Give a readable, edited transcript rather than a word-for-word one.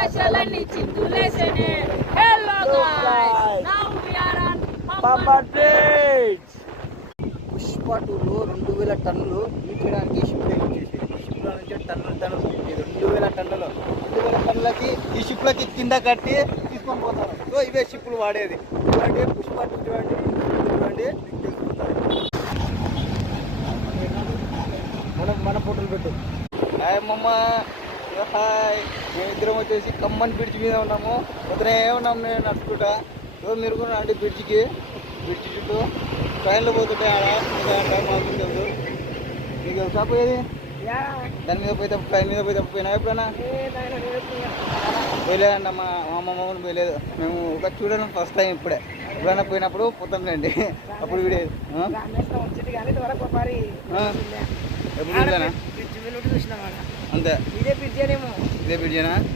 ఆశలన్నీ చిందులేసనే. Hello guys, now we are on పంపన్ ప్లేట్స్. పుష్ప 2లో 2000 టన్నులు ఈడ్చడానికి షిప్ వచ్చేసి షిప్లో నుంచి టన్నులు 2000 టన్నులు 2000 టన్నులకి ఈ షిప్లకి కింద కట్టి తీసుకొని పోతారు. సో ఇవే షిప్లు వాడేది. చూడండి పుష్ప 2 చూడండి తెలుసుకుంటారు. మన ఫోటోలు పెట్టు. హాయ్ అమ్మమ్మ, హాయ్. మేమిద్దరం వచ్చేసి ఖమ్మం బ్రిడ్జ్ మీద ఉన్నాము. ఉదనే ఉన్నాము నేను నడుచుకుంటా. సో మీరు కూడా రండి బ్రిడ్జ్కి. బ్రిడ్జ్ చుట్టూ ట్రైన్లో పోతుంటాయి. ఆడ మాకు తెలుసు. మీకు తెలుసా పోయేది? దాని మీద పోతే ట్రైన్ మీద పోతే పోయినా ఎప్పుడైనా పోయలేదండి. మా అమ్మమ్మ పోయలేదు. మేము ఒక చూడడం ఫస్ట్ టైం ఇప్పుడే. ఎప్పుడైనా పోయినప్పుడు పోతాం రండి. అప్పుడు వీడియో ఎప్పుడు చూసానా అంతే. ఇదే బ్రిడ్జేనా?